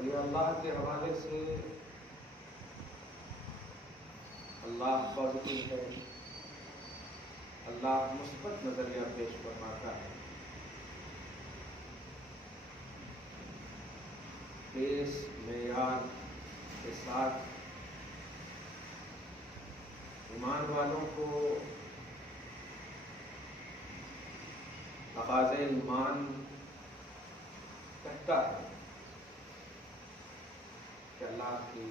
اور یہ اللہ کے حوالے سے اللہ پازیٹیو ہے، اللہ مثبت نظریہ پیش فرماتا ہے۔ بیس معیار کے ساتھ ایمان والوں کو تقاضۂ ایمان کہتا ہے کہ اللہ کے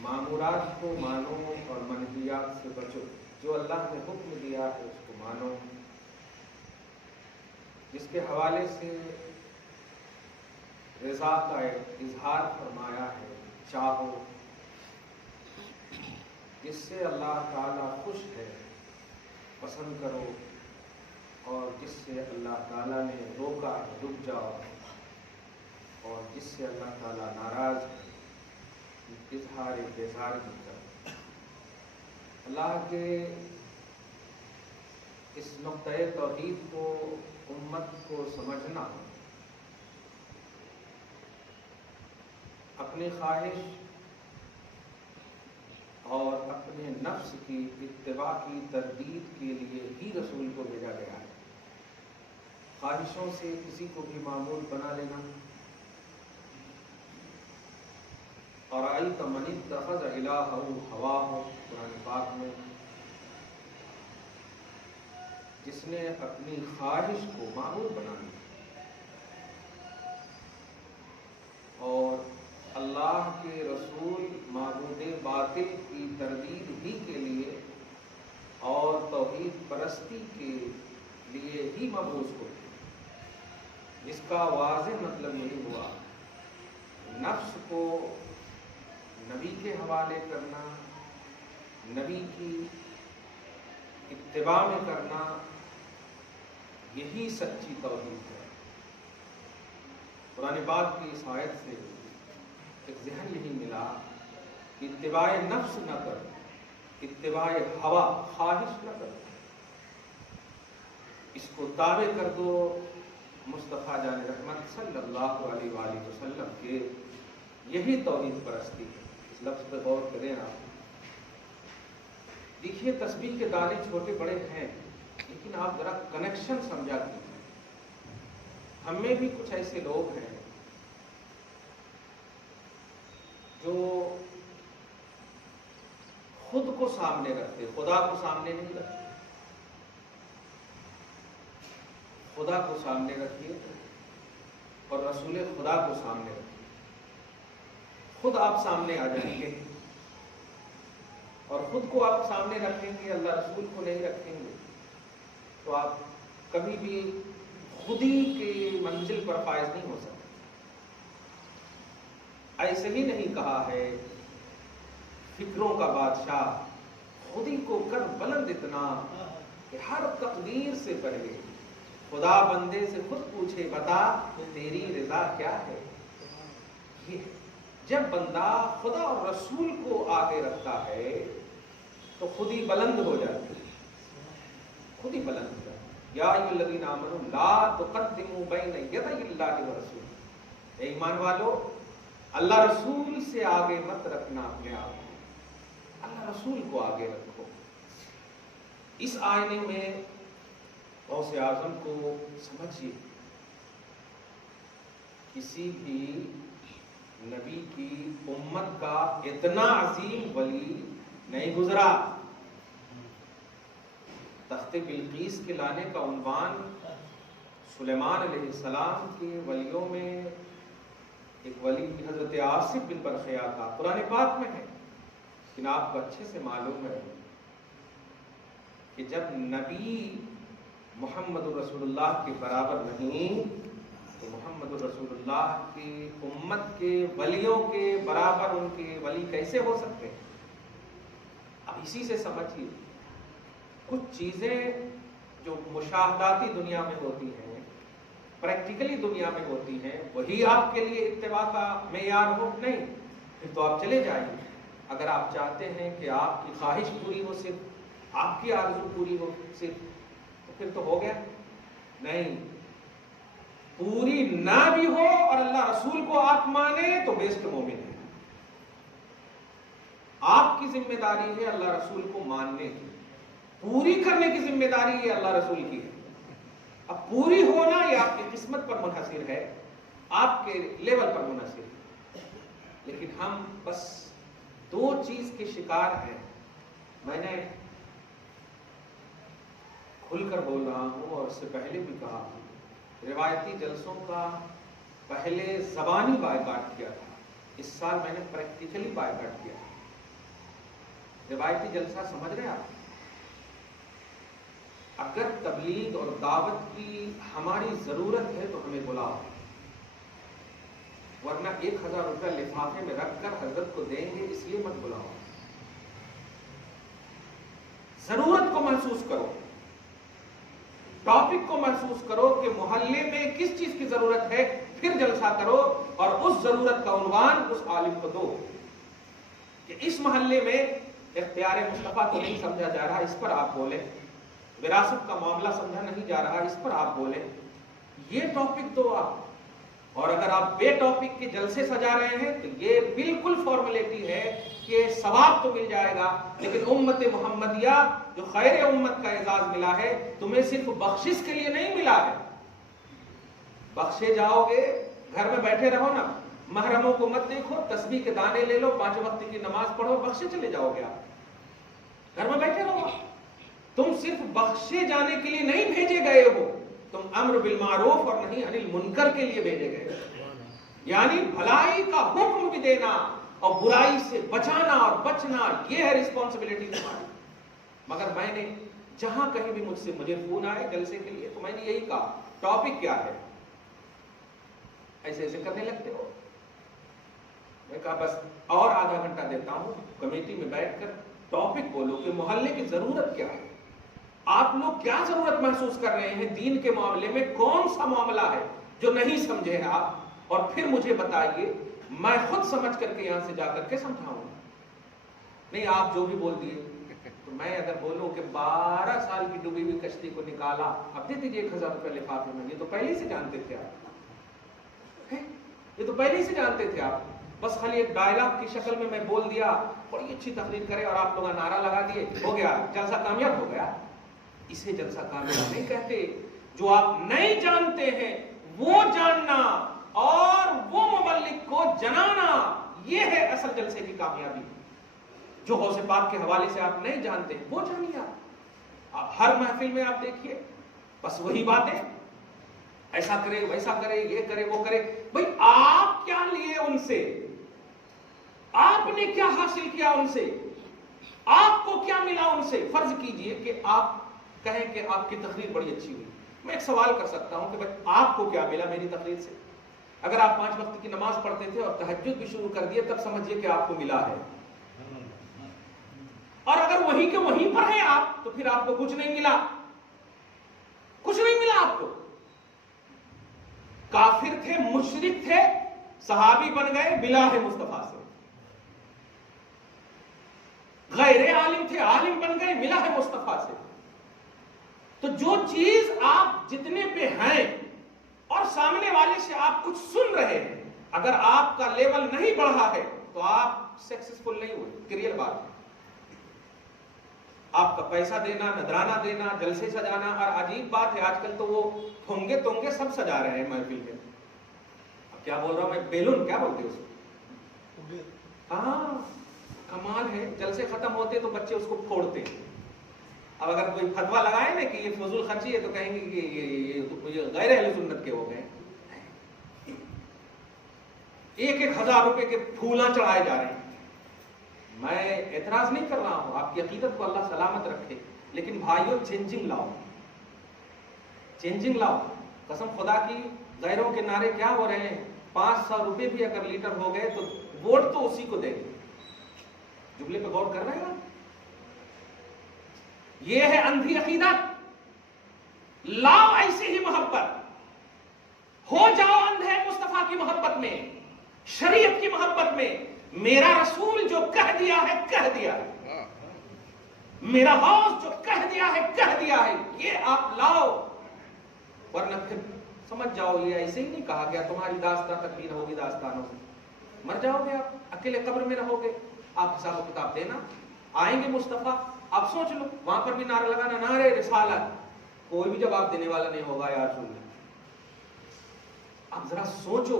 مامورات کو مانو اور منہیات سے بچو، جو اللہ نے حکم دیا ہے اس کو مانو، جس کے حوالے سے رضا کا اظہار فرمایا ہے چاہو، جس سے اللہ تعالیٰ خوش ہے پسند کرو، اور جس سے اللہ تعالیٰ نے روکا ہے رک جاؤ، اور جس سے اللہ تعالیٰ ناراض ہے اظہار بیزارگی کرو۔ اللہ کے اس نقطۂ توحید کو امت کو سمجھنا، اپنی خواہش اور اپنے نفس کی اتباع کی تردید کے لیے ہی رسول کو بھیجا گیا ہے۔ خواہشوں سے کسی کو بھی معمول بنا لینا، اَرَأَيْتَ مَنِ اتَّخَذَ إِلَٰهَهُ هَوَاهُ، قرآن پاک میں جس نے اپنی خواہش کو معمول بنا لیا اور اللہ کے رسول معبود باطل کی تردید ہی کے لیے اور توحید پرستی کے لیے ہی مبعوث ہوتے، جس کا واضح مطلب یہی ہوا نفس کو نبی کے حوالے کرنا، نبی کی اتباع میں کرنا، یہی سچی توحید ہے۔ قرآن پاک کی اس آیت سے ایک ذہن یہی ملا کہ اتباع نفس نہ کرو، اتباع ہوا خواہش نہ کرو، اس کو تابع کر دو مصطفیٰ جان رحمت صلی اللہ علیہ وآلہ وسلم کے، یہی توحید پرستی ہے۔ اس لفظ پہ غور کریں آپ، دیکھیے تسبیح کے دانے چھوٹے بڑے ہیں، لیکن آپ ذرا کنیکشن سمجھا کیجیے۔ ہم میں بھی کچھ ایسے لوگ ہیں جو خود کو سامنے رکھتے، خدا کو سامنے نہیں رکھتے۔ خدا کو سامنے رکھیے اور رسول خدا کو سامنے رکھیے، خود آپ سامنے آ جائیں گے، اور خود کو آپ سامنے رکھیں گے، اللہ رسول کو نہیں رکھیں گے، تو آپ کبھی بھی خودی کی منزل پر فائز نہیں ہو سکتے۔ ایسے ہی نہیں کہا ہے فکروں کا بادشاہ، خودی کو کر بلند اتنا کہ ہر تقدیر سے پہلے خدا بندے سے خود پوچھے بتا تیری رضا کیا ہے۔ یہ جب بندہ خدا اور رسول کو آگے رکھتا ہے تو خود ہی بلند ہو جاتی ہے، خود ہی بلند ہو جاتی ہے۔ یا ایھا الذین آمنوا لا تقدموا بین یدی اللہ ورسولہ، اے ایمان والو اللہ رسول سے آگے مت رکھنا اپنے آپ کو، اللہ رسول کو آگے رکھو۔ اس آئینے میں غوث اعظم کو سمجھیے، کسی بھی نبی کی امت کا اتنا عظیم ولی نہیں گزرا۔ تخت بلقیس کے لانے کا عنوان سلیمان علیہ السلام کے ولیوں میں ایک ولی حضرت آصف بن برخیا کا قرآن پاک میں ہے، لیکن آپ کو اچھے سے معلوم ہے کہ جب نبی محمد رسول اللہ کے برابر نہیں تو محمد رسول اللہ کی امت کے ولیوں کے برابر ان کے ولی کیسے ہو سکتے ہیں؟ اب اسی سے سمجھیے، کچھ چیزیں جو مشاہداتی دنیا میں ہوتی ہیں، پریکٹیکلی دنیا میں ہوتی ہیں، وہی آپ کے لیے اتباع کا معیار ہو نہیں، پھر تو آپ چلے جائیں۔ اگر آپ چاہتے ہیں کہ آپ کی خواہش پوری ہو، صرف آپ کی آرزو پوری ہو صرف، تو پھر تو ہو گیا نہیں۔ پوری نہ بھی ہو اور اللہ رسول کو آپ مانے تو بیسٹ مومن ہے. آپ کی ذمہ داری ہے اللہ رسول کو ماننے کی, پوری کرنے کی ذمہ داری یہ اللہ رسول کی ہے. اب پوری ہونا یہ آپ کی قسمت پر منحصر ہے, آپ کے لیول پر منحصر ہے. لیکن ہم بس دو چیز کے شکار ہیں. میں نے کھل کر بول رہا ہوں اور اس سے پہلے بھی کہا, روایتی جلسوں کا پہلے زبانی بائیکاٹ کیا تھا, اس سال میں نے پریکٹیکلی بائیکاٹ کیا. روایتی جلسہ سمجھ رہے آپ؟ اگر تبلیغ اور دعوت کی ہماری ضرورت ہے تو ہمیں بلاؤ, ورنہ 1000 روپیہ لفافے میں رکھ کر حضرت کو دیں گے اس لیے مت بلاؤ. ضرورت کو محسوس کرو, ٹاپک کو محسوس کرو کہ محلے میں کس چیز کی ضرورت ہے, پھر جلسہ کرو اور اس ضرورت کا عنوان اس عالم کو دو کہ اس محلے میں اختیار مصطفیٰ کو نہیں سمجھا جا رہا, اس پر آپ بولیں. وراثت کا معاملہ سمجھا نہیں جا رہا, اس پر آپ بولیں. یہ ٹاپک دو آپ. اور اگر آپ بے ٹاپک کے جلسے سجا رہے ہیں تو یہ بالکل فارمیلٹی ہے کہ ثواب تو مل جائے گا, لیکن امت محمدیہ جو خیر امت کا اعزاز ملا ہے, تمہیں صرف بخشش کے لیے نہیں ملا ہے. بخشے جاؤ گے, گھر میں بیٹھے رہو نا, محرموں کو مت دیکھو, تسبیح کے دانے لے لو, 5 وقت کی نماز پڑھو, بخشے چلے جاؤ گے. آپ گھر میں بیٹھے رہو. تم صرف بخشے جانے کے لیے نہیں بھیجے گئے ہو, تم امر بالمعروف اور نہی عن المنکر کے لیے بھیجے گئے. یعنی بھلائی کا حکم بھی دینا اور برائی سے بچانا اور بچنا, یہ ہے رسپانسبلٹی تمہاری. مگر میں نے جہاں کہیں بھی مجھے فون آئے جلسے کے لیے تو میں نے یہی کہا, ٹاپک کیا ہے؟ ایسے ایسے کرنے لگتے ہو. میں کہا بس اور آدھا گھنٹہ دیتا ہوں, کمیٹی میں بیٹھ کر ٹاپک بولو کہ محلے کی ضرورت کیا ہے, آپ لوگ کیا ضرورت محسوس کر رہے ہیں دین کے معاملے میں, کون سا معاملہ ہے جو نہیں سمجھے ہیں آپ, اور پھر مجھے بتائیے, میں خود سمجھ کر کے یہاں سے جا کر کے سمجھاؤں. نہیں آپ جو بھی بول دیے. تو میں اگر بولوں کہ 12 سال کی ڈوبی ہوئی کشتی کو نکالا, اب دے دیجیے 1000 روپے لفافے میں, یہ تو پہلے سے جانتے تھے آپ, یہ تو پہلے سے جانتے تھے آپ. بس خالی ایک ڈائلاگ کی شکل میں بول دیا, بڑی اچھی تقریر کرے اور آپ لوگ نعرہ لگا دیے, ہو گیا جلسہ کامیاب ہو گیا. اسے جلسہ کامیاب نہیں کہتے. جو آپ نہیں جانتے ہیں وہ جاننا اور وہ مبلغ کو جنانا, یہ ہے اصل جلسے کی کامیابی. جو غوث پاک کے حوالے سے آپ نہیں جانتے وہ جانیے. آپ ہر محفل میں آپ دیکھیے بس وہی باتیں, ایسا کرے ویسا کرے, یہ کرے وہ کرے. بھئی آپ کیا لیے ان سے, آپ نے کیا حاصل کیا ان سے, آپ کو کیا ملا ان سے؟ فرض کیجئے کہ آپ کہیں کہ آپ کی تقریر بڑی اچھی ہوئی. میں ایک سوال کر سکتا ہوں کہ بھئی آپ کو کیا ملا میری تقریر سے؟ اگر آپ 5 وقت کی نماز پڑھتے تھے اور تہجد بھی شروع کر دیے تب سمجھیے کہ آپ کو ملا ہے. اور اگر وہیں کے وہیں پر ہیں آپ تو پھر آپ کو کچھ نہیں ملا, کچھ نہیں ملا آپ کو. کافر تھے, مشرک تھے, صحابی بن گئے بلا ہے مصطفیٰ سے. غیر عالم تھے, عالم بن گئے ملا ہے مصطفیٰ سے. تو جو چیز آپ جتنے پہ ہیں اور سامنے والے سے آپ کچھ سن رہے ہیں, اگر آپ کا لیول نہیں بڑھا ہے تو آپ سکسیسفل نہیں ہوئے. کلیئر بات ہے. آپ کا پیسہ دینا, نذرانہ دینا, جلسے سجانا, اور عجیب بات ہے آج کل تو وہ ٹھونگے تونگے سب سجا رہے ہیں محفل میں. اب کیا بول رہا ہوں میں, بیلون کیا بولتے ہیں اس کو, ہاں کمال ہے. جلسے ختم ہوتے تو بچے اس کو پھوڑتے ہیں. اب اگر کوئی فتوا لگائے نا کہ یہ فضول خرچی ہے تو کہیں گے کہ یہ غیر اہل سنت کے ہو گئے. 1,000 روپے کے پھولاں چڑھائے جا رہے ہیں. میں اعتراض نہیں کر رہا ہوں, آپ کی عقیدت کو اللہ سلامت رکھے, لیکن بھائیوں چینجنگ لاؤ, چینجنگ لاؤ. قسم خدا کی غیروں کے نعرے کیا ہو رہے ہیں, 500 روپے بھی اگر لیٹر ہو گئے تو ووٹ تو اسی کو دیں گے. جملے پہ غور کر رہے ہیں. یہ ہے اندھی عقیدت. لاؤ ایسی ہی محبت, ہو جاؤ اندھے مصطفیٰ کی محبت میں, شریعت کی محبت میں. میرا رسول جو کہہ دیا ہے کہہ دیا ہے, میرا غوث جو کہہ دیا ہے کہہ دیا ہے, یہ آپ لاؤ. ورنہ پھر سمجھ جاؤ یہ ایسے ہی نہیں کہا گیا تمہاری داستان تکمیل ہوگی داستانوں سے، مر جاؤ گے آپ اکیلے قبر میں رہو گے، آپ حساب و کتاب دینا، آئیں گے مصطفیٰ، آپ سوچ لو وہاں پر بھی نعرہ لگانا نعرہ رسالت، کوئی بھی جواب دینے والا نہیں ہوگا یا رسول اللہ۔ اب ذرا سوچو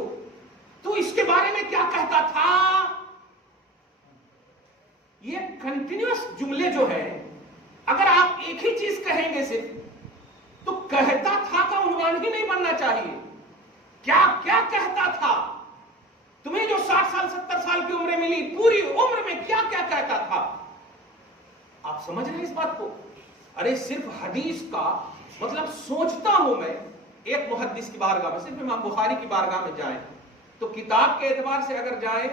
تو اس کے بارے میں کیا کہتا تھا؟ یہ کنٹینیوس جملے جو ہے اگر آپ ایک ہی چیز کہیں گے صرف تو کہتا تھا کا عنوان ہی نہیں بننا چاہیے۔ کیا کیا کہتا تھا؟ تمہیں جو 60 سال 70 سال کی عمریں ملی، پوری عمر میں کیا کیا کہتا تھا؟ آپ سمجھ رہے ہیں اس بات کو؟ ارے صرف حدیث کا مطلب سوچتا ہوں میں ایک محدث کی بارگاہ میں، صرف امام بخاری کی بارگاہ میں جائیں تو کتاب کے اعتبار سے اگر جائیں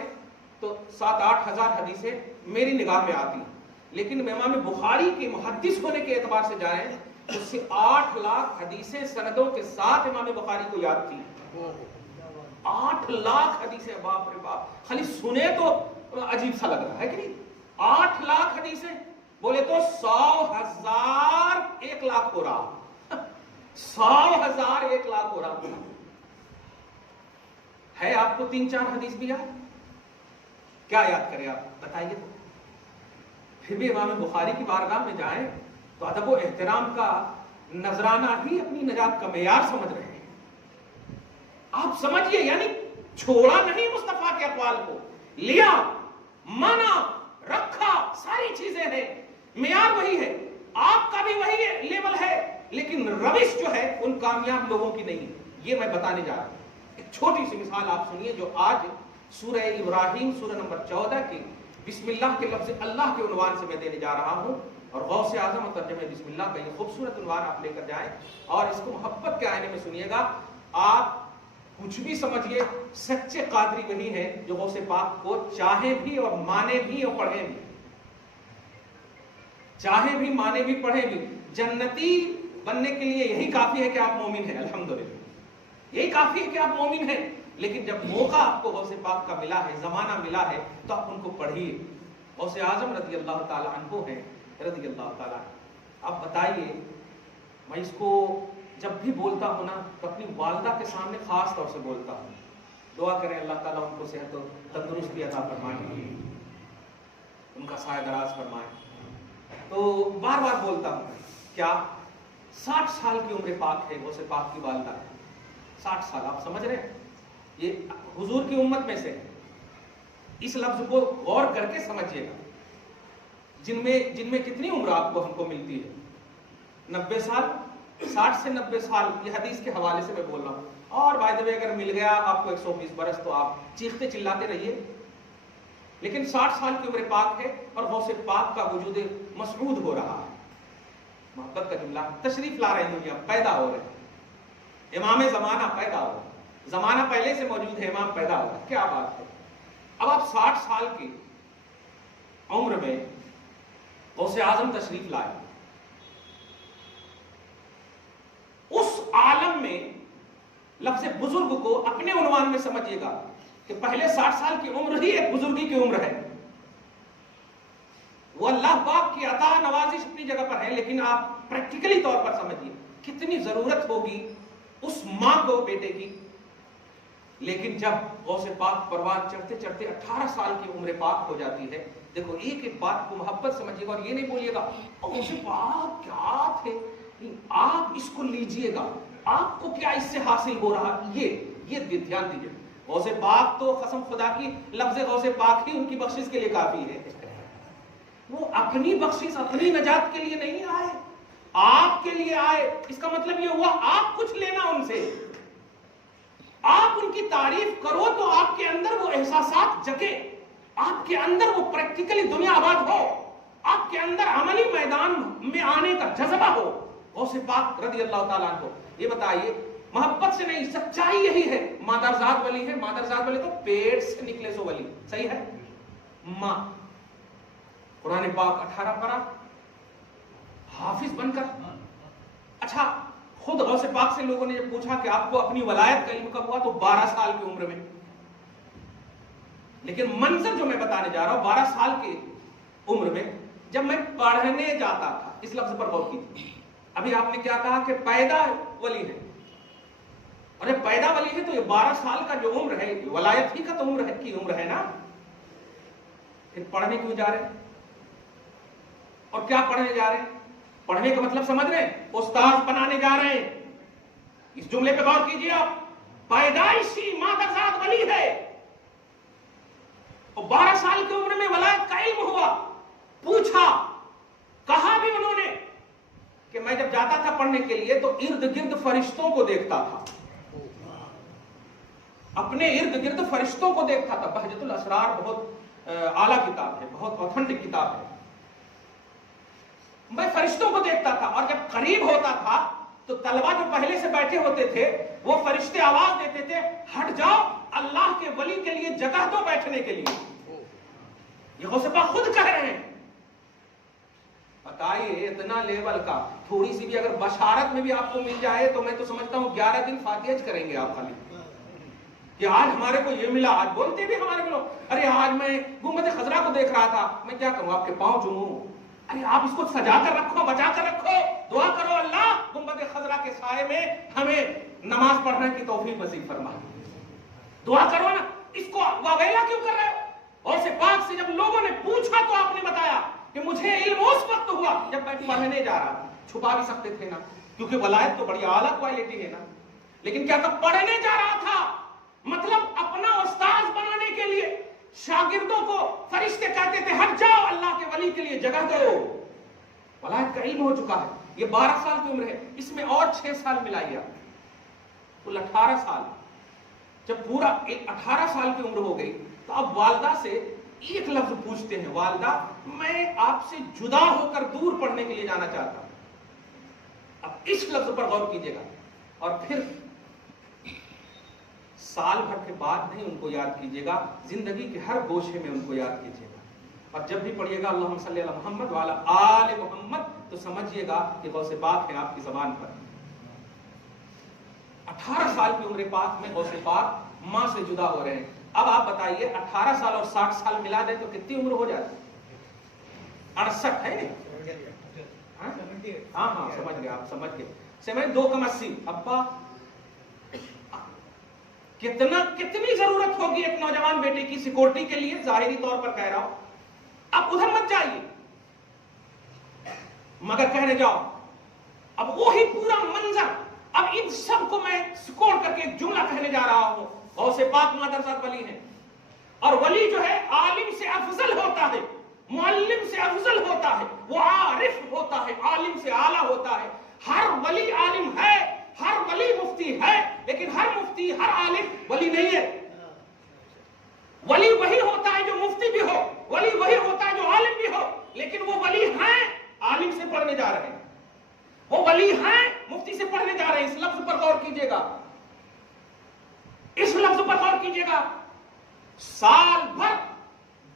تو 7-8 ہزار حدیثیں میری نگاہ میں آتی ہیں، لیکن امام بخاری کے محدث ہونے کے اعتبار سے جائیں تو 8 لاکھ حدیثیں سندوں کے ساتھ امام بخاری کو یاد تھی۔ 8 لاکھ حدیثیں، باپ رے باپ، خالی سنے تو عجیب سا لگ رہا ہے کہ نہیں؟ 8 لاکھ حدیثیں بولے تو 100,000 1 لاکھ ہو رہا، 100,000 1 لاکھ ہو رہا ہے۔ آپ کو 3-4 حدیث بھی یاد؟ کیا یاد کرے آپ بتائیے تو؟ پھر بھی امام بخاری کی بارگاہ میں جائیں تو ادب و احترام کا نذرانہ ہی اپنی نجات کا معیار سمجھ رہے ہیں۔ آپ سمجھئے، یعنی چھوڑا نہیں مصطفیٰ کے اقوال کو، لیا، مانا، رکھا، ساری چیزیں ہیں، معیار وہی ہے، آپ کا بھی وہی لیول ہے، لیکن روش جو ہے ان کامیاب لوگوں کی نہیں ہے۔ یہ میں بتانے جا رہا ہوں۔ ایک چھوٹی سی مثال آپ سنیے جو آج سورہ ابراہیم سورہ نمبر 14 کی بسم اللہ کے لفظ اللہ کے عنوان سے میں دینے جا رہا ہوں، اور غوث اعظم اور ترجمہ بسم اللہ کا یہ خوبصورت عنوان آپ لے کر جائیں اور اس کو محبت کے آئینے میں سنیے گا۔ آپ کچھ بھی سمجھیے، سچے قادری وہی ہیں جو غوث پاک کو چاہے بھی اور مانے بھی اور پڑھے بھی، چاہے بھی مانے بھی پڑھے بھی۔ جنتی بننے کے لیے یہی کافی ہے کہ آپ مومن ہیں، الحمدللہ یہی کافی ہے کہ آپ مومن ہیں، لیکن جب موقع آپ کو غوث پاک کا ملا ہے، زمانہ ملا ہے، تو آپ ان کو پڑھیے۔ غوث اعظم رضی اللہ تعالیٰ عنہ ہیں، رضی اللہ تعالیٰ عنہ۔ آپ بتائیے، میں اس کو جب بھی بولتا ہوں نا تو اپنی والدہ کے سامنے خاص طور سے بولتا ہوں، دعا کریں اللہ تعالیٰ ان کو صحت و تندرستی عطا فرمائے، ان کا سایہ دراز فرمائے۔ تو بار بار بولتا ہوں کیا 60 سال کی عمر پاک ہے غوث پاک کی والدہ، 60 سال، آپ سمجھ رہے ہیں؟ یہ حضور کی امت میں سے ہے۔ اس لفظ کو غور کر کے سمجھیے گا، جن میں کتنی عمر آپ کو ہم کو ملتی ہے؟ 90 سال، 60 سے 90 سال، یہ حدیث کے حوالے سے میں بول رہا ہوں۔ اور بائی دا وے اگر مل گیا آپ کو 120 برس تو آپ چیختے چلاتے رہیے، لیکن 60 سال کی عمر پاک ہے اور غوث پاک کا وجود مسعود ہو رہا ہے۔ محبت کا جملہ، تشریف لا رہے ہیں، پیدا ہو رہے ہیں، امام زمانہ پیدا ہو رہے ہیں، زمانہ پہلے سے موجود ہے، امام پیدا ہو رہا ہے، کیا بات ہے۔ اب آپ 60 سال کی عمر میں غوث اعظم تشریف لائے، اس عالم میں لفظ بزرگ کو اپنے عنوان میں سمجھیے گا کہ پہلے 60 سال کی عمر ہی ایک بزرگی کی عمر ہے۔ وہ اللہ پاک کی عطا نوازش اپنی جگہ پر ہے، لیکن آپ پریکٹیکلی طور پر سمجھیے کتنی ضرورت ہوگی اس ماں کو بیٹے کی۔ لیکن جب غوث پاک پروان چڑھتے چڑھتے 18 سال کی عمر پاک ہو جاتی ہے، دیکھو ایک ایک بات کو محبت سمجھیے گا، اور یہ نہیں بولیے گا غوث پاک کیا تھے، آپ اس کو لیجئے گا، آپ کو کیا اس سے حاصل ہو رہا، یہ دھیان دیجئے۔ غوث پاک تو قسم خدا کی لفظ غوث پاک ہی ان کی بخشش کے لیے کافی ہے۔ وہ اپنی بخشش اپنی نجات کے لیے نہیں آئے، آپ کے لیے آئے۔ اس کا مطلب یہ ہوا آپ کچھ لینا ان سے، آپ ان کی تعریف کرو تو آپ کے اندر وہ احساسات جگے، آپ کے اندر وہ پریکٹیکلی دنیا آباد ہو، آپ کے اندر عملی میدان میں آنے کا جذبہ ہو۔ غوث پاک رضی اللہ تعالیٰ عنہ، یہ بتائیے محبت سے نہیں، سچائی یہی ہے۔ مادرزاد ولی ہے، مادرزاد ولی تو پیٹ سے نکلے سو ولی، صحیح ہے؟ ماں، قرآن پاک 18 پارہ حافظ بن کر، اچھا خود غوث پاک سے لوگوں نے جب پوچھا کہ آپ کو اپنی ولایت کا علم کب ہوا، تو 12 سال کی عمر میں۔ لیکن منظر جو میں بتانے جا رہا ہوں 12 سال کی عمر میں، جب میں پڑھنے جاتا تھا، اس لفظ پر غور کیجیے۔ ابھی آپ نے کیا کہا کہ پیدا ولی ہے، اور جب پیدا ولی ہے تو یہ 12 سال کا جو عمر ہے ولایت ہی کا تو عمر ہے نا. پھر پڑھنے کیوں جا رہے ہیں؟ اور کیا پڑھنے جا رہے ہیں؟ پڑھنے کا مطلب سمجھ رہے ہیں؟ استاد بنانے جا رہے ہیں. اس جملے پہ غور کیجئے آپ. پیدائشی مادرزاد ولی ہے اور 12 سال کی عمر میں ولایت کا علم ہوا. پوچھا، کہا بھی انہوں نے کہ میں جب جاتا تھا پڑھنے کے لیے تو ارد گرد فرشتوں کو دیکھتا تھا. اپنے ارد گرد فرشتوں کو دیکھتا تھا. بہجت الاسرار بہت اعلیٰ کتاب ہے، بہت اوتھنٹک کتاب ہے. میں فرشتوں کو دیکھتا تھا اور جب قریب ہوتا تھا تو طلبہ جو پہلے سے بیٹھے ہوتے تھے وہ فرشتے آواز دیتے تھے، ہٹ جاؤ، اللہ کے ولی کے لیے جگہ دو بیٹھنے کے لیے. یہ غوث پاک خود کہہ رہے ہیں. بتائیے اتنا لیول کا تھوڑی سی بھی اگر بشارت میں بھی آپ کو مل جائے تو میں تو سمجھتا ہوں 11 دن فاتحہ کریں گے آپ خالی کہ آج ہمارے کو یہ ملا. آج بولتے بھی ہمارے کو، ارے آج میں گنبد خضرا کو دیکھ رہا تھا، میں کیا کروں آپ کے پاؤں چوموں؟ ارے آپ اس کو سجا کر رکھو، بچا کر رکھو، دعا کرو اللہ گنبد خضرا کے سائے میں ہمیں نماز پڑھنے کی توفیق نصیب فرما. دعا کرو نا. اس کو واویلا کیوں کر رہے ہو؟ اور سے پاک سے جب لوگوں نے پوچھا تو آپ نے بتایا کہ مجھے علم اس وقت ہوا جب میں پڑھنے جا رہا تھا. چھپا بھی سکتے تھے نا، کیونکہ ولایت تو بڑی اعلیٰ کوالٹی ہے نا. لیکن کیا تھا؟ پڑھنے جا رہا تھا. مطلب اپنا استاذ بنانے کے لیے شاگردوں کو فرشتے کہتے تھے ہٹ جاؤ، اللہ کے ولی کے لیے جگہ دو. ولایت کا علم ہو چکا ہے. یہ 12 سال کی عمر ہے، اس میں اور 6 سال ملائیے آپ، کل 18 سال. جب پورا 18 سال کی عمر ہو گئی تو اب والدہ سے ایک لفظ پوچھتے ہیں، والدہ میں آپ سے جدا ہو کر دور پڑھنے کے لیے جانا چاہتا ہوں. اب اس لفظ پر غور کیجئے گا. اور پھر سال بھر کے بعد نہیں ان کو یاد کیجئے گا، زندگی کے ہر گوشے میں ان کو یاد کیجئے گا. اور جب بھی پڑھیے گا اللہم صلی علی محمد وعلی آل محمد تو سمجھیے گا کہ غوث پاک ہے آپ کی زبان پر. 18 سال کی عمر پاک میں غوث پاک ماں سے جدا ہو رہے ہیں. اب آپ بتائیے 18 سال اور 60 سال ملا دیں تو کتنی عمر ہو جاتی؟ 68 ہے نہیں؟ ہاں سمجھ گئے آپ، سمجھ گئے. سمجھ 2 کم 80. ابا کتنی ضرورت ہوگی ایک نوجوان بیٹے کی سیکورٹی کے لیے، ظاہری طور پر کہہ رہا ہوں. اب ادھر مت جائیے مگر کہنے جاؤ. اب وہی پورا منظر. اب ان سب کو میں سکوڑ کر کے ایک جملہ کہنے جا رہا ہوں. غوث پاک مادرزاد ولی ہیں، اور ولی جو ہے عالم سے افضل ہوتا ہے، معلم سے افضل ہوتا ہے، وہ عارف ہوتا ہے، عالم سے اعلیٰ ہوتا ہے. ہر ولی عالم ہے، ہر ولی مفتی ہے، لیکن ہر مفتی ہر عالم ولی نہیں ہے. ولی وہی ہوتا ہے جو مفتی بھی ہو، ولی وہی ہوتا ہے جو عالم بھی ہو. لیکن وہ ولی ہیں عالم سے پڑھنے جا رہے ہیں، وہ ولی ہیں مفتی سے پڑھنے جا رہے ہیں. اس لفظ پر غور کیجئے گا، اس لفظ پر غور کیجئے گا. سال بھر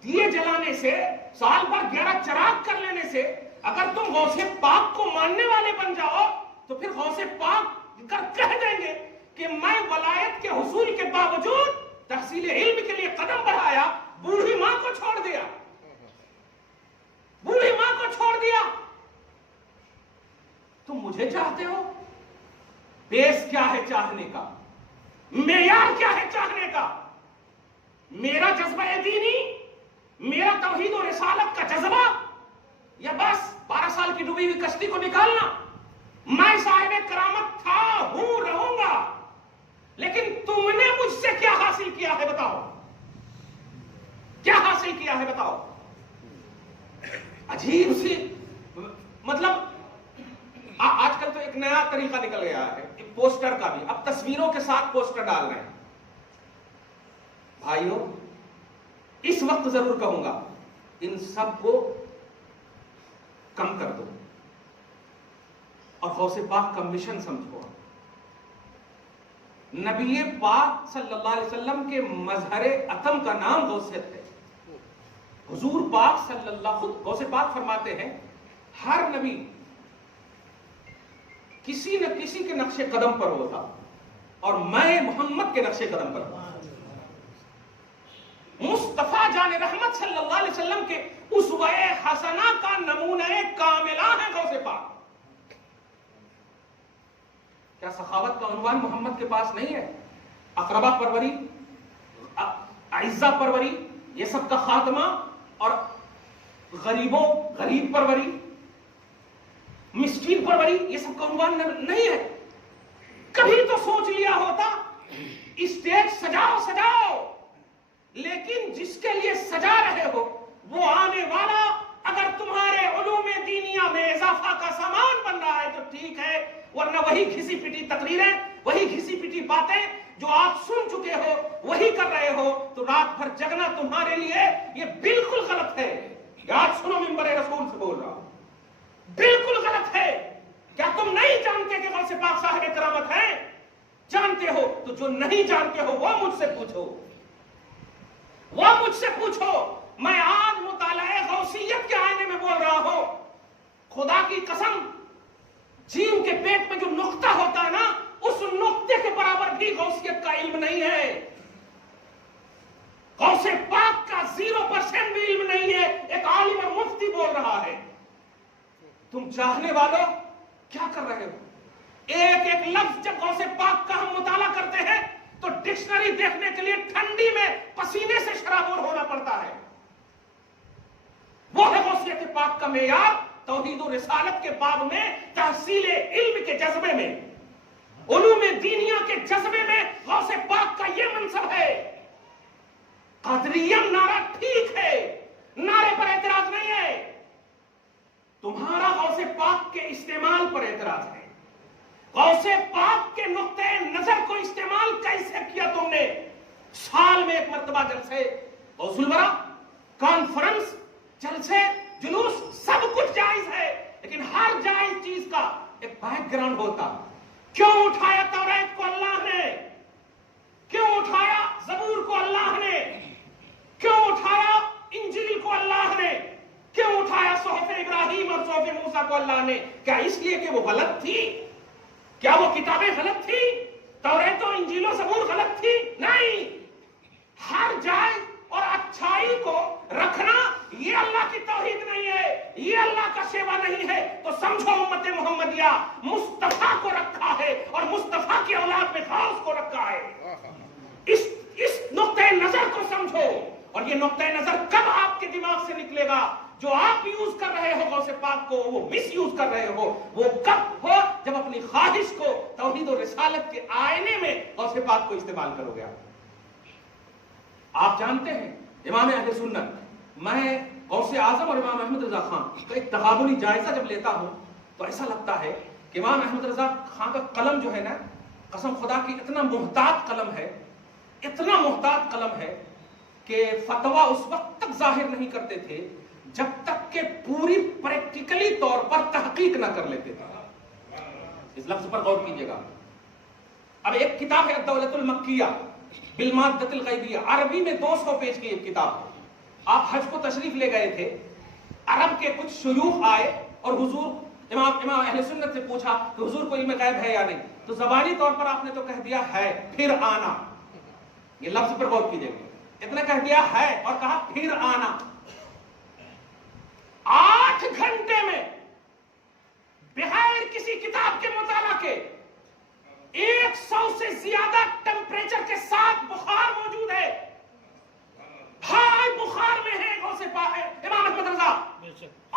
دیے جلانے سے، سال بھر 11 چراغ کر لینے سے اگر تم غوث پاک کو ماننے والے بن جاؤ تو پھر غوث پاک کہہ دیں گے کہ میں ولایت کے حصول کے باوجود تحصیل علم کے لیے قدم بڑھایا، بوڑھی ماں کو چھوڑ دیا، بوڑھی ماں کو چھوڑ دیا. تم مجھے چاہتے ہو؟ بیس کیا ہے چاہنے کا؟ معیار کیا ہے چاہنے کا؟ میرا جذبہ دینی، میرا توحید و رسالت کا جذبہ، یا بس 12 سال کی ڈوبی ہوئی کشتی کو نکالنا؟ میں صاحب کرامت تھا، ہوں، رہوں گا، لیکن تم نے مجھ سے کیا حاصل کیا ہے بتاؤ؟ کیا حاصل کیا ہے بتاؤ؟ عجیب سی مطلب آج کل تو ایک نیا طریقہ نکل گیا ہے پوسٹر کا بھی. اب تصویروں کے ساتھ پوسٹر ڈال رہے ہیں. بھائیو اس وقت ضرور کہوں گا ان سب کو کم کر دو اور غوث پاک کا مشن سمجھو. نبی پاک صلی اللہ علیہ وسلم کے مظہر عتم کا نام غوثیت ہے. حضور پاک صلی اللہ خود غوث پاک فرماتے ہیں ہر نبی کسی نہ کسی کے نقش قدم پر ہوتا اور میں محمد کے نقش قدم پر ہوں. مصطفیٰ جان رحمت صلی اللہ علیہ وسلم کے اسوہ حسنہ کا نمونہ کاملہ ہے غوث پاک. کیا سخاوت کا عنوان محمد کے پاس نہیں ہے؟ اقربا پروری، اعزا پروری، یہ سب کا خاتمہ، اور غریب پروری، مسکین پروری، یہ سب کا عنوان نہیں ہے؟ کبھی تو سوچ لیا ہوتا اسٹیج سجاؤ، لیکن جس کے لیے سجا رہے ہو وہ آنے والا اگر تمہارے علوم دینیہ میں اضافہ کا سامان بن رہا ہے تو ٹھیک ہے، ورنہ وہی گھسی پٹی تقریریں، وہی گھسی پٹی باتیں جو آپ سن چکے ہو وہی کر رہے ہو، تو رات بھر جگنا تمہارے لیے یہ بالکل غلط ہے۔ یاد سنو، منبر رسول سے بول رہا ہوں، بالکل غلط ہے۔ کیا تم نہیں جانتے کہ غوث پاک صاحب کرامت ہیں؟ جانتے ہو تو جو نہیں جانتے ہو وہ مجھ سے پوچھو، میں آج مطالعہ غوثیت کے آئینے میں بول رہا ہوں، خدا کی قسم جیم کے پیٹ میں جو نقطہ ہوتا ہے نا، اس نقطے کے برابر بھی غوثیت کا علم نہیں ہے، غوث پاک کا 0% بھی علم نہیں ہے، ایک عالم اور مفتی بول رہا ہے۔ تم چاہنے والوں کیا کر رہے ہو؟ ایک ایک لفظ جب غوث پاک کا ہم مطالعہ کرتے ہیں تو ڈکشنری دیکھنے کے لیے ٹھنڈی میں پسینے سے شرابور ہونا پڑتا ہے۔ وہ ہے غوثیت پاک کا معیار توحید و رسالت کے باب میں، تحصیل علم کے جذبے میں، علوم دینیہ کے جذبے میں غوث پاک کا یہ منصب ہے۔ قادریم نعرہ ٹھیک ہے، نعرے پر اعتراض نہیں ہے، تمہارا غوث پاک کے استعمال پر اعتراض ہے۔ غوث پاک کے نقطۂ نظر کو استعمال کیسے کیا تم نے؟ سال میں ایک مرتبہ جلسے غوث الورا، کانفرنس، جلسے، جلوس، سب کچھ جائز ہے، لیکن ہر جائز چیز کا ایک بیک گراؤنڈ ہوتا۔ کیوں اٹھایا توریت کو اللہ نے؟ کیوں اٹھایا زبور کو اللہ نے؟ کیوں اٹھایا انجیل کو اللہ نے؟ کیوں اٹھایا صحف ابراہیم اور صحف موسیٰ کو اللہ نے؟ کیا اس لیے کہ وہ غلط تھی؟ کیا وہ کتابیں غلط تھی؟ توریت و انجیل و زبور غلط تھی؟ نہیں، ہر جائز اور اچھائی کو رکھنا یہ اللہ کی توحید نہیں ہے، یہ اللہ کا سیوا نہیں ہے۔ تو سمجھو امت محمدیہ مصطفیٰ کو رکھا ہے اور مصطفیٰ کی اولاد میں غوث کو رکھا ہے۔ اس نقطۂ نظر کو سمجھو، اور یہ نقطۂ نظر کب آپ کے دماغ سے نکلے گا؟ جو آپ یوز کر رہے ہو غوث پاک کو، وہ مس یوز کر رہے ہو، وہ کب ہو؟ جب اپنی خواہش کو توحید و رسالت کے آئینے میں غوث پاک کو استعمال کرو گے۔ آپ جانتے ہیں امام اہل سنت، میں غوث اعظم اور امام احمد رضا خان کا ایک تقابلی جائزہ جب لیتا ہوں تو ایسا لگتا ہے کہ امام احمد رضا خان کا قلم جو ہے نا، قسم خدا کی اتنا محتاط قلم ہے، اتنا محتاط قلم ہے کہ فتویٰ اس وقت تک ظاہر نہیں کرتے تھے جب تک کہ پوری پریکٹیکلی طور پر تحقیق نہ کر لیتے تھے۔ اس لفظ پر غور کیجئے گا۔ اب ایک کتاب ہے الدولۃ المکیہ بالمادۃ الغیبیہ، عربی میں 200 پیج کی ایک کتاب ہے۔ آپ حج کو تشریف لے گئے تھے، عرب کے کچھ شیوخ آئے اور حضور امام اہل سنت سے پوچھا کہ حضور کو علم غیب ہے یا نہیں، تو زبانی طور پر آپ نے تو کہہ دیا ہے، پھر آنا۔ یہ لفظ پر غور کیجئے گا، اتنا کہہ دیا ہے اور کہا پھر آنا۔ 8 گھنٹے میں بغیر کسی کتاب کے مطالعہ کے 100 سے زیادہ ٹمپریچر کے ساتھ بخار موجود ہے، ہائی بخار میں ہے غوث پاک امام احمد رضا،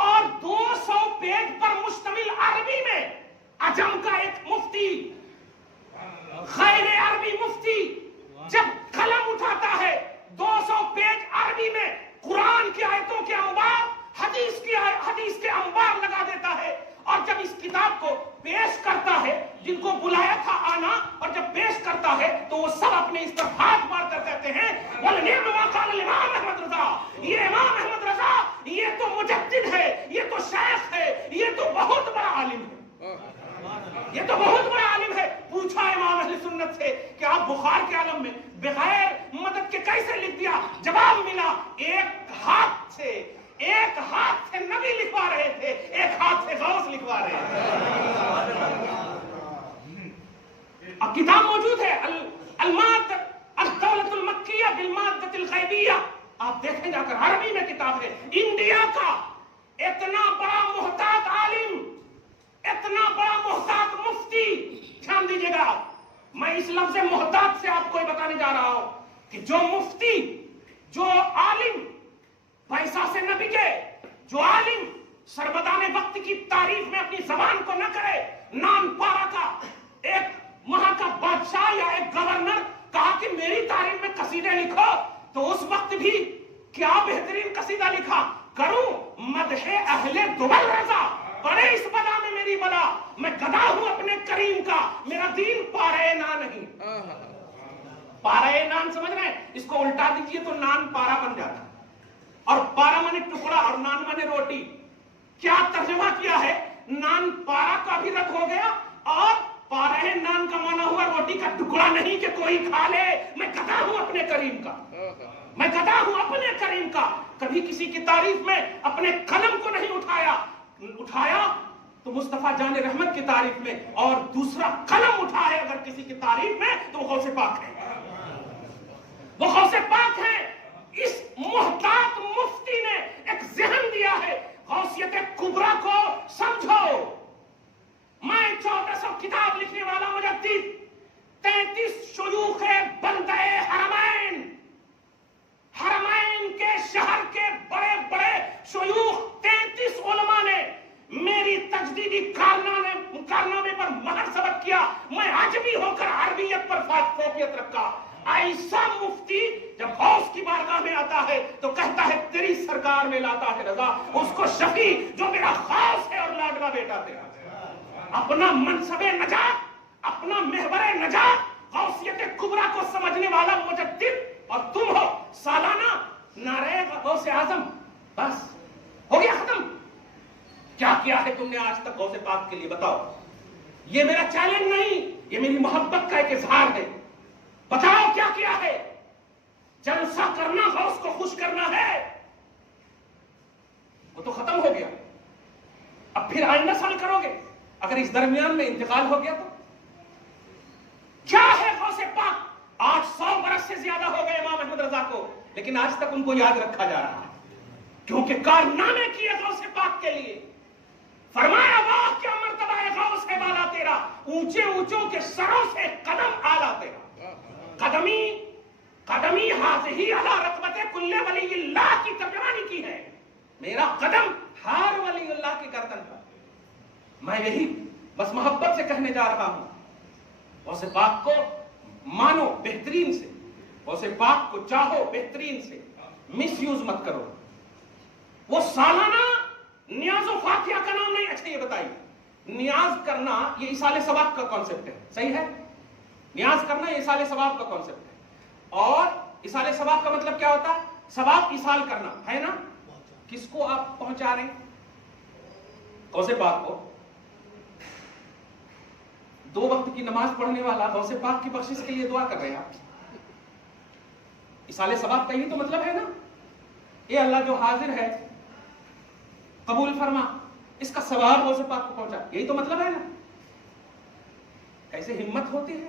اور 200 پیج پر مشتمل عربی میں عجم کا ایک مفتی، غیر عربی مفتی جب قلم اٹھاتا ہے 200 پیج عربی میں قرآن کی آیتوں کے انبار، حدیث کے انبار لگا دیتا ہے، اور جب اس کتاب کو پیش کرتا ہے، جن کو بلایا تھا آنا، اور جب پیش کرتا ہے تو وہ سب اپنے اس طرف ہاتھ مار کر کہتے ہیں وَلَنِعْمَ مَا قَالَ الْإِمَامُ احمد رضا، یہ امام احمد رضا یہ تو مجدد ہے، یہ تو شیخ ہے، یہ تو بہت بڑا عالم ہے، یہ تو بہت بڑا عالم ہے۔ پوچھا امام اہل سنت سے کہ آپ بخار کے عالم میں بغیر مدد کے کیسے لکھ دیا؟ جواب ملا، ایک ہاتھ سے نبی لکھوا رہے تھے، ایک ہاتھ سے غوث لکھوا رہے تھے۔ اب کتاب موجود ہے الدولۃ المکیہ بالمادۃ الغیبیہ، آپ دیکھیں جا کر، عربی میں کتاب ہے۔ انڈیا کا اتنا بڑا محتاط عالم اتنا بڑا محتاط مفتی، دھیان دیجیے گا، میں اس لفظ محتاط سے آپ کو یہ بتانے جا رہا ہوں کہ جو مفتی، جو عالم پیسہ سے نہ بکے، جو عالم سربدان وقت کی تعریف میں اپنی زبان کو نہ کرے، نان پارا کا ایک وہاں کا بادشاہ یا ایک گورنر کہا کہ میری تعریف میں قصیدے لکھو، تو اس وقت بھی کیا بہترین قصیدہ لکھا، کروں مدح اہل دول رضا، پڑے اس بلا میں میری بلا، میں گدا ہوں اپنے کریم کا، میرا دین پارے نا نہیں۔ پارے نان سمجھ رہے ہیں؟ اس کو الٹا دیجئے تو نان پارا بن جاتا، اور پارا مانے ٹکڑا اور نان مانے روٹی۔ کیا ترجمہ کیا ہے؟ نان پارا کا بھی رد ہو گیا اور پارے نان کا مانا ہوا روٹی کا ٹکڑا نہیں کہ کوئی کھا لے، میں گدا ہوں اپنے کریم کا، میں گدا ہوں اپنے کریم کا۔ کبھی کسی کی تعریف میں اپنے قلم کو نہیں اٹھایا تو مصطفیٰ جان رحمت کی تعریف میں، اور دوسرا قلم اٹھائے اگر کسی کی تعریف میں تو وہ غوث پاک ہے، وہ غوث پاک ہے۔ اس محتاط مفتی نے ایک ذہن دیا ہے، غوثیت کبریٰ کو سمجھو۔ میں 1400 کتاب لکھنے والا مجدد، 33 شیوخ بندہ حرمین، حرمین کے شہر کے بڑے بڑے شیوخ 33 علماء نے میری تجدیدی کارنامے پر مہر سبق کیا، میں عجمی ہو کر عربیت پر فوقیت رکھا۔ ایسا مفتی جب غوث کی بارگاہ میں آتا ہے تو کہتا ہے تیری سرکار میں لاتا ہے رضا، اس کو شفیع جو میرا خاص ہے اور لاڈلا بیٹا تیرا۔ اپنا منصب نجات، اپنا محور نجات غوثیت کبریٰ کو سمجھنے والا مجدد، اور تم ہو سالانہ نعرے غوث اعظم، بس ہو گیا ختم۔ کیا کیا ہے تم نے آج تک غوث پاک کے لیے؟ بتاؤ۔ یہ میرا چیلنج نہیں، یہ میری محبت کا ایک اظہار ہے۔ بتاؤ کیا کیا ہے؟ جلسہ کرنا غوث کو خوش کرنا ہے، وہ تو ختم ہو گیا، اب پھر آئندہ سال کرو گے، اگر اس درمیان میں انتقال ہو گیا تو کیا ہے غوث پاک؟ آج 100 برس سے زیادہ ہو گئے امام احمد رضا کو، لیکن آج تک ان کو یاد رکھا جا رہا ہے کیونکہ کارنامے کیے غوث پاک کے لیے۔ فرمایا واہ کیا مرتبہ ہے غوث ہے بالا تیرا، اونچے اونچوں کے سروں سے قدم آلہ تیرا، قدمی حاضی علی رتبت کل ولی اللہ کی ترجمانی کی ہے، میرا قدم ہر ولی اللہ کی گردن پر۔ میں یہی بس محبت سے کہنے جا رہا ہوں، غوث پاک کو مانو بہترین سے، غوث پاک کو چاہو بہترین سے، مس یوز مت کرو۔ وہ سالانہ نیاز و فاتحہ کا نام نہیں۔ اچھا یہ بتائیے، نیاز کرنا یہ ایصال ثواب کا کانسیپٹ ہے، صحیح ہے؟ نیاز کرنا یہ ایصال ثواب کا کانسیپٹ ہے، اور ایصال ثواب کا مطلب کیا ہوتا ہے؟ ثواب ایصال کرنا ہے نا۔ کس کو آپ پہنچا رہے ہیں؟ غوث پاک کو۔ 2 وقت کی نماز پڑھنے والا غوث پاک کی بخشش کے لیے دعا کر رہے ہیں آپ۔ ایصال ثواب کا یہی تو مطلب ہے نا، اے اللہ جو حاضر ہے قبول فرما، اس کا ثواب غوث پاک کو پہنچا، یہی تو مطلب ہے نا۔ کیسے ہمت ہوتی ہے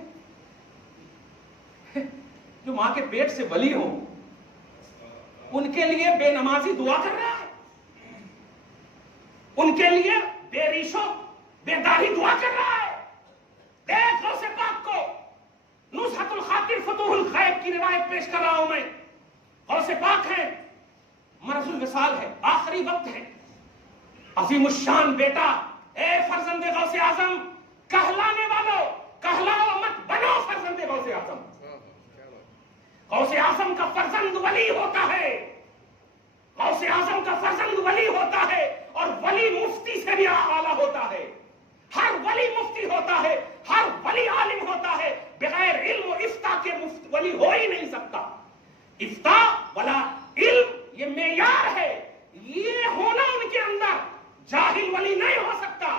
جو ماں کے پیٹ سے ولی ہو، ان کے لیے بے نمازی دعا کر رہا ہے، ان کے لیے بے ریشو بے داڑھی دعا کر رہا ہے۔ دیکھ غوث پاک کو، نزہت الخاطر فتوح الغیب کی روایت پیش کر رہا ہوں میں۔ غوث پاک ہے، مرض الوصال ہے، آخری وقت ہے، عظیم الشان بیٹا، اے فرزند غوث اعظم، کہلانے والوں کہلاؤ مت، بنو فرزند غوث اعظم۔ غوث اعظم کا فرزند ولی ہوتا ہے، غوث اعظم کا فرزند ولی ہوتا ہے، اور ولی مفتی سے بھی اعلیٰ ہوتا ہے۔ ہر ولی مفتی ہوتا ہے، ہر ولی عالم ہوتا ہے، بغیر علم و افتاء کے ولی ہو ہی نہیں سکتا۔ افتاء ولا علم یہ معیار ہے، یہ ہونا ان کے اندر۔ جاہل ولی نہیں ہو سکتا،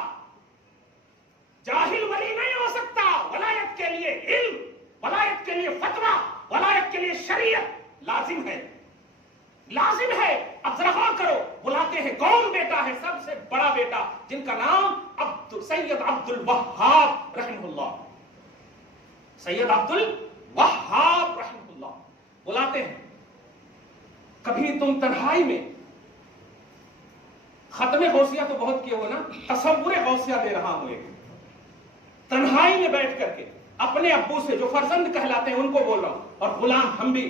جاہل ولی نہیں ہو سکتا۔ ولایت کے لیے علم، ولایت کے لیے فتویٰ، ولایت کے لیے شریعت لازم ہے، لازم ہے۔ اب ذرا غور کرو، بلاتے ہیں کون بیٹا ہے؟ سب سے بڑا بیٹا، جن کا نام سید عبد الوہاب رحمہ اللہ، سید عبد الوہاب رحمہ اللہ بلاتے ہیں۔ کبھی تم تنہائی میں، ختم غوثیہ تو بہت کیے ہو نا، تصور غوثیہ دے رہا ہوں ایک، تنہائی میں بیٹھ کر کے اپنے ابو سے جو فرزند کہلاتے ہیں ان کو بول رہا ہوں، اور غلام ہم بھی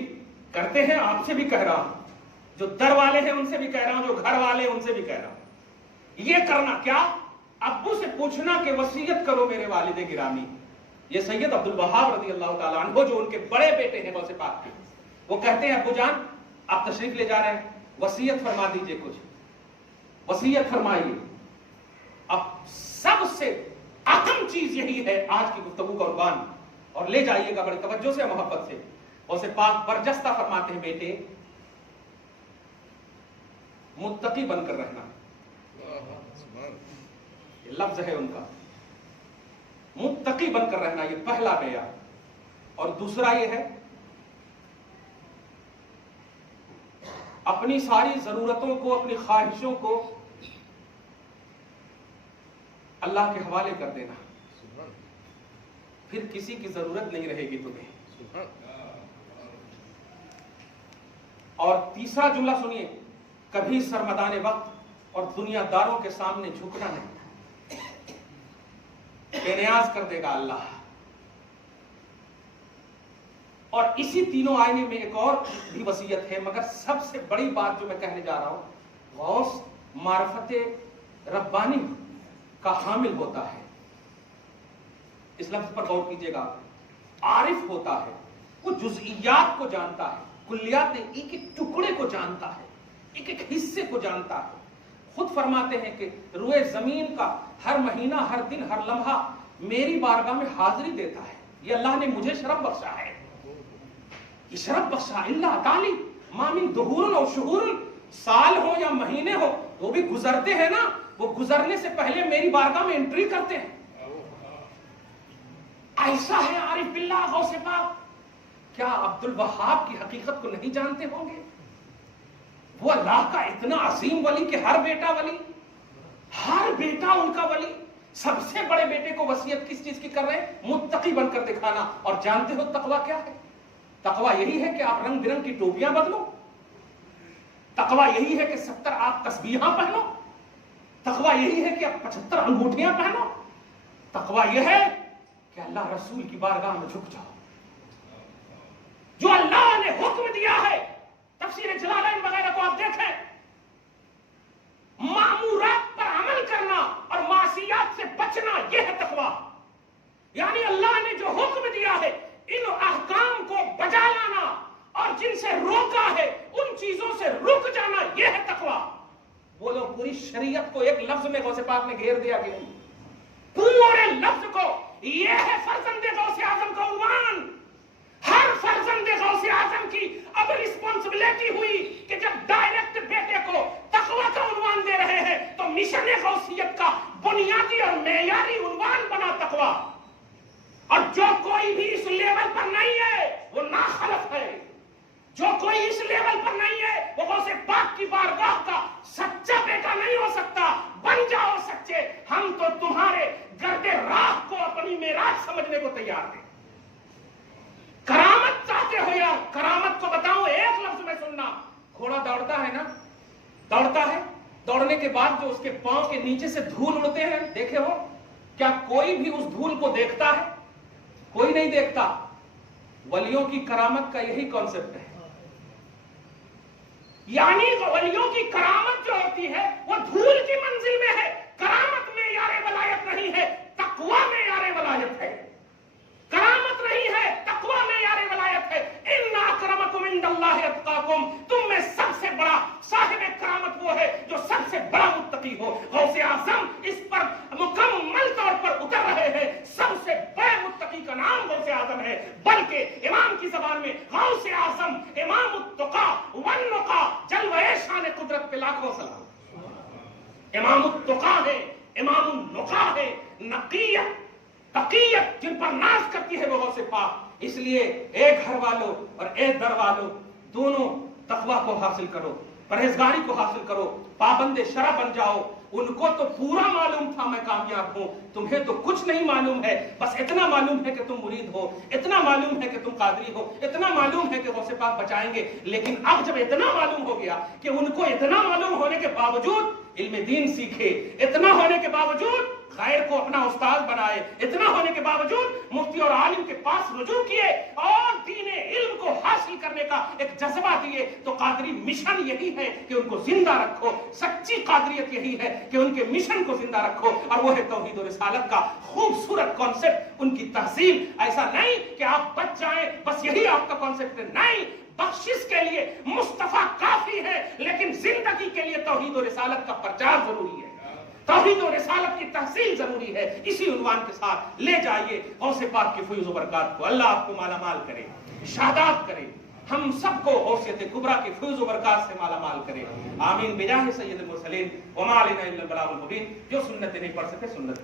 کرتے ہیں، آپ سے بھی کہہ رہا ہوں، جو در والے ہیں ان سے بھی کہہ رہا ہوں، جو گھر والے ہیں ان سے بھی کہہ رہا ہوں، یہ کرنا کیا؟ ابو سے پوچھنا کہ وصیت کرو میرے والد گرامی۔ یہ سید عبد الوہاب رضی اللہ تعالیٰ عنہ جو ان کے بڑے بیٹے ہیں غوث پاک کے، وہ کہتے ہیں ابو جان آپ تشریف لے جا رہے ہیں، وصیت فرما دیجئے، کچھ وصیت فرمائیے۔ اب سب سے اہم چیز یہی ہے آج کی گفتگو کا عنوان، اور لے جائیے گا بڑی توجہ سے، محبت سے۔ غوث پاک برجستہ فرماتے ہیں بیٹے متقی بن کر رہنا، یہ لفظ ہے ان کا، متقی بن کر رہنا، یہ پہلا بیان۔ اور دوسرا یہ ہے اپنی ساری ضرورتوں کو، اپنی خواہشوں کو اللہ کے حوالے کر دینا، پھر کسی کی ضرورت نہیں رہے گی تمہیں۔ اور تیسرا جملہ سنیے، کبھی سرمدان وقت اور دنیا داروں کے سامنے جھکنا نہیں، بے نیاز کر دے گا اللہ۔ اور اسی تینوں آئینے میں ایک اور بھی وصیت ہے، مگر سب سے بڑی بات جو میں کہنے جا رہا ہوں، غوث معرفت ربانی کا حامل ہوتا ہے۔ اس لفظ پر غور کیجئے گا، عارف ہوتا ہے، وہ جزئیات کو جانتا ہے، کلیات نہیں، ایک ایک ٹکڑے کو جانتا ہے، ایک ایک حصے کو جانتا ہے۔ خود فرماتے ہیں کہ روئے زمین کا ہر مہینہ، ہر دن، ہر لمحہ میری بارگاہ میں حاضری دیتا ہے، یہ اللہ نے مجھے شرف بخشا ہے، یہ شرف بخشا اللہ تعالی۔ ما من دہور و شہور، سال ہو یا مہینے ہو، وہ بھی گزرتے ہیں نا، وہ گزرنے سے پہلے میری بارگاہ میں انٹری کرتے ہیں۔ ایسا ہے عارف باللہ غوث پاک۔ کیا عبد الوہاب کی حقیقت کو نہیں جانتے ہوں گے؟ وہ اللہ کا اتنا عظیم ولی کہ ہر بیٹا ولی، ہر بیٹا ان کا ولی۔ سب سے بڑے بیٹے کو وصیت کس چیز کی کر رہے ہیں؟ متقی بن کر دکھانا۔ اور جانتے ہو تقویٰ کیا ہے؟ تقویٰ یہی ہے کہ آپ رنگ برنگ کی ٹوپیاں بدلو، تقویٰ یہی ہے کہ 70 آپ تسبیحاں پہنو، تقویٰ یہی ہے کہ آپ 75 انگوٹھیاں پہنو، تقویٰ یہ ہے کہ اللہ رسول کی بارگاہ میں جھک جاؤ۔ جو اللہ نے حکم دیا ہے، تفسیر جلالین وغیرہ کو آپ دیکھیں، مأمورات پر عمل کرنا اور معصیات سے بچنا، یہ ہے تقویٰ۔ یعنی اللہ نے جو حکم دیا ہے ان احکام کو بجا لانا، اور جن سے روکا ہے ان چیزوں سے رک جانا، یہ ہے تقویٰ۔ وہ لوگ پوری شریعت کو ایک لفظ میں غوث پاک نے گھیر دیا کہ پورے لفظ کو، یہ ہے فرزند غوث اعظم کا عنوان۔ ہر فرزند غوث اعظم کی اب رسپانسبلٹی ہوئی کہ جب ڈائریکٹ بیٹے کو تقویٰ کا عنوان دے رہے ہیں تو مشن غوثیت کا بنیادی اور معیاری عنوان بنا تقویٰ۔ اور جو کوئی بھی اس لیول پر نہیں ہے وہ ناخلف ہے، جو کوئی اس لیول پر نہیں ہے وہ غوث پاک کی بارگاہ کا سچا بیٹا نہیں ہو سکتا۔ بن جاؤ سچے، ہم تو تمہارے گرد راہ کو اپنی معراج سمجھنے کو تیار ہیں۔ کرامت چاہتے ہو یا کرامت کو بتاؤں ایک لفظ میں سننا، گھوڑا دوڑتا ہے نا، دوڑتا ہے، دوڑنے کے بعد جو اس کے پاؤں کے نیچے سے دھول اڑتے ہیں دیکھے ہو، کیا کوئی بھی اس دھول کو دیکھتا ہے؟ کوئی نہیں دیکھتا۔ ولیوں کی کرامت کا یہی کانسیپٹ ہے، یعنی ولیوں کی کرامت جو ہوتی ہے وہ دھول کی منزل میں ہے۔ کرامت میں یار ولایت نہیں ہے، تقویٰ میں یار ولایت ہے۔ کرامت نہیں ہے، تقویٰ میں یار ولایت ہے۔ ان اکرمکم عند اللہ اتقاکم، تم میں سب سے بڑا صاحب کرامت وہ ہے جو سب سے بڑا متقی ہو۔ غوث اعظم اس پر مکمل طور پر اتر رہے ہیں، سب سے بڑے متقی کا نام غوث اعظم ہے، بلکہ امام کی زبان میں غوث اعظم امام التقا والنقا، جلوہ شان قدرت پہ لاکھوں سلام۔ امام التقا ہے، امام النقا ہے، نقیت تقیت جن پر ناز کرتی ہے وہ غوث پاک۔ اس لیے اے گھر والوں اور اے در والوں، دونوں تقویٰ کو حاصل کرو، پرہیزگاری کو حاصل کرو، پابند شرع بن جاؤ، ان کو تو پورا معلوم تھا میں کامیاب ہوں، تمہیں تو کچھ نہیں معلوم ہے، بس اتنا معلوم ہے کہ تم مرید ہو، اتنا معلوم ہے کہ تم قادری ہو، اتنا معلوم ہے کہ غوث پاک بچائیں گے۔ لیکن اب جب اتنا معلوم ہو گیا کہ ان کو اتنا معلوم ہونے کے باوجود علم دین سیکھے، اتنا ہونے کے باوجود غیر کو اپنا استاد بنائے، اتنا ہونے کے باوجود مفتی اور عالم کے پاس رجوع کیے اور دین علم کو حاصل کرنے کا ایک جذبہ دیے، تو قادری مشن یہی ہے کہ ان کو زندہ رکھو، سچی قادریت یہی ہے کہ ان کے مشن کو زندہ رکھو، اور وہ ہے توحید و رسالت کا خوبصورت کانسیپٹ، ان کی تحصیل۔ ایسا نہیں کہ آپ بچ جائیں بس یہی آپ کا کانسیپٹ ہے، نہیں، بخشش کے لیے مصطفیٰ کافی ہے، لیکن زندگی کے لیے توحید و رسالت کا پرچار ضروری ہے، توحید و رسالت کی تحصیل ضروری ہے۔ اسی عنوان کے ساتھ لے جائیے غوث پاک کی فیض و برکات کو، اللہ آپ کو مالا مال کرے، شاداب کرے، ہم سب کو غوثیت کبریٰ کی فیض و برکات سے مالا مال کرے، آمین بجاہ سید المرسلین وما علینا الا البلاغ المبین۔ جو سنت نہیں پڑھ سکے سنت